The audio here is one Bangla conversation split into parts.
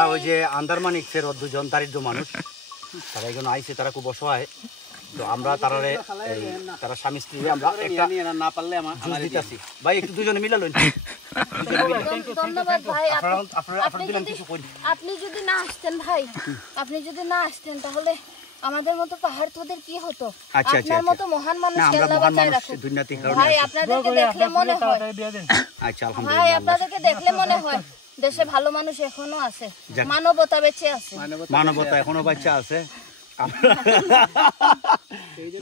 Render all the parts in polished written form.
তারা ওই যে আন্দারমানিক্সের দুজন দারিদ্র মানুষ, তারা এখানে আইছে, তারা খুব অসহায়। তো আমরা তারা স্বামী স্ত্রী আমরা একটা না পারলে আমার দিতেছি ভাই, একটু দুজনে মিলা লইন। ধন্যবাদ ভাই। আপনি যদি না আসতেন ভাই, আপনি যদি না আসতেন তাহলে আমাদের মতো পাহাড় তোদের কি হতো? আপনার মতো মহান মানুষ আল্লাহ বাঁচায় রাখুক ভাই। আপনাদেরকে দেখলে মনে হয়, আচ্ছা ভাই আপনাদেরকে দেখলে মনে হয় দেশে ভালো মানুষ এখনো আছে, মানবতা বেঁচে আছে, মানবতা এখনো বাচ্চা আছে।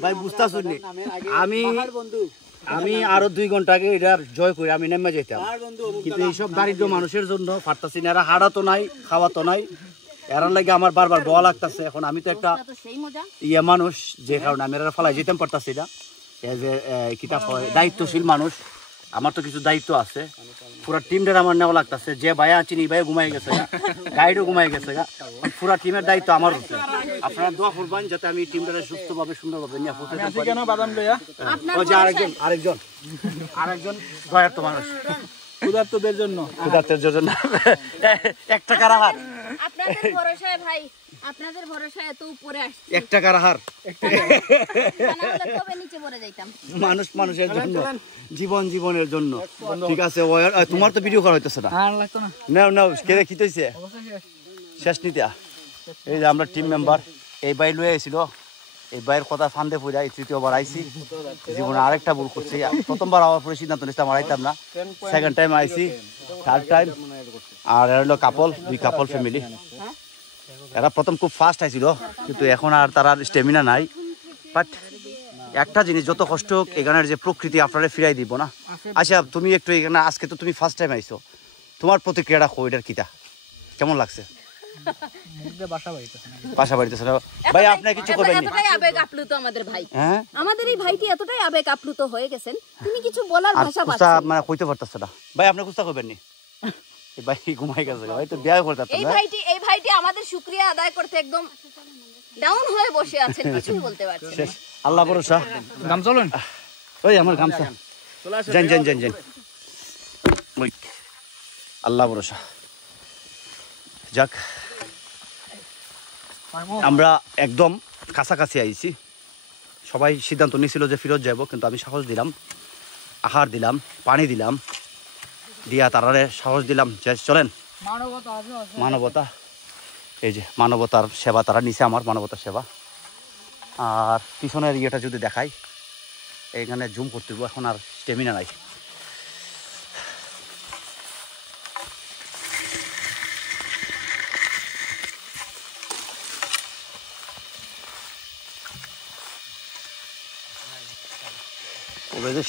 ভাই বুঝতেছ নি, আমি আরো 2 ঘন্টা আগে এটার জয় করে আমি নেমে যেতাম, কিন্তু এইসব দারিদ্র মানুষের জন্য পারতাছি না। এরা হাড়া তো নাই, খাওয়া তো নাই, এরার লাগে আমার বারবার বয়া লাগতেছে। এখন আমি তো একটা মানুষ, যে কারণে আমি এরা ফলাই যেতাম পারতাছি না। কিতাব দায়িত্বশীল মানুষ, আমার তো কিছু দায়িত্ব আছে। পুরা টিমটার আমার নেওয়া লাগতেছে। যে ভাইয়া আছেন এই ভাইয়া ঘুমাই গেছে, গাইডও ঘুমাই গেছে, পুরা টিমের দায়িত্ব আমার হচ্ছে। আপনারা দোয়া করবেন যাতে আমি টিমটারে সুস্থভাবে সুন্দরভাবে নিয়ে পৌঁছাতে পারি। আরেকজন দয়ার তো মানুষ, ক্ষুধার্তদের জন্য একটা কারাহার, আপনাদের ভরসায় ভাই, আপনাদের ভরসায় এত উপরে আসছে। একটা কারাহার তবে নিচে পড়ে যাইতাম। মানুষ মানুষের জন্য, জীবনের জন্য। ঠিক আছে, তোমার তো ভিডিও করা হইতেছে না, নাও নাও কেড়ে খিতেছে শেষ নিতে। এই যে আমরা টিম মেম্বার, এই ভাই লয়ে আইছিল, এই ভাইয়ের কথা ফান্দে পড়ে এই 3য় আইছি। জীবনে আরেকটা ভুল করছি, প্রথমবার আমার পরে সিদ্ধান্ত নিতাম আইতাম না, 2nd টাইম আইছি, 3rd টাইম। আর এরা হলো কাপল, 2 কাপল ফ্যামিলি। এরা প্রথম খুব ফাস্ট আইছিল, কিন্তু এখন আর তার স্টেমিনা নাই। বাট একটা জিনিস, যত কষ্ট হোক এখানের যে প্রকৃতি আপনারা ফিরাই দিব না। আচ্ছা তুমি একটু এখানে, আজকে তো তুমি ফার্স্ট টাইম আইছো, তোমার প্রতিক্রিয়াটা কইটার কিটা কেমন লাগছে? বাসা বাড়িতেছে না ভাই, আপনি কিছু করবেন না? এতটাই আবেগ আপ্লুত আমাদের ভাই, হ্যাঁ আমাদের এই ভাইটি এতটাই আবেগ আপ্লুত হয়ে গেছেন, তিনি কিছু বলার ভাষা পাচ্ছেন না, মানে কইতে পারতাছ না ভাই। আপনি কুস্তা করবেন নি? এই ভাই ঘুমাই গেছে ভাই, তো বিয়ে করতে পারতাম না। এই ভাইটি আমাদের শুকরিয়া আদায় করতে একদম ডাউন হয়ে বসে আছেন, কিছুই বলতে পারছেন না। আল্লাহ ভরসা। গাম চলেন, ওই আমার গামছা জান জান জান জান, ওই আল্লাহ ভরসা। যাক, আমরা একদম কাছাকাছি আইছি। সবাই সিদ্ধান্ত নিয়েছিল যে ফিরত যাব, কিন্তু আমি সাহস দিলাম, আহার দিলাম, পানি দিলাম, দিয়া তারারে সাহস দিলাম যে চলেন। মানবতা, এই যে মানবতার সেবা তারা নিছে, আমার মানবতার সেবা। আর পিছনের ইয়েটা যদি দেখাই, এখানে জুম করতে হবে, এখন আর স্টেমিনা নাই।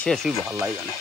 শেষ হইব, ভালো লাগে না।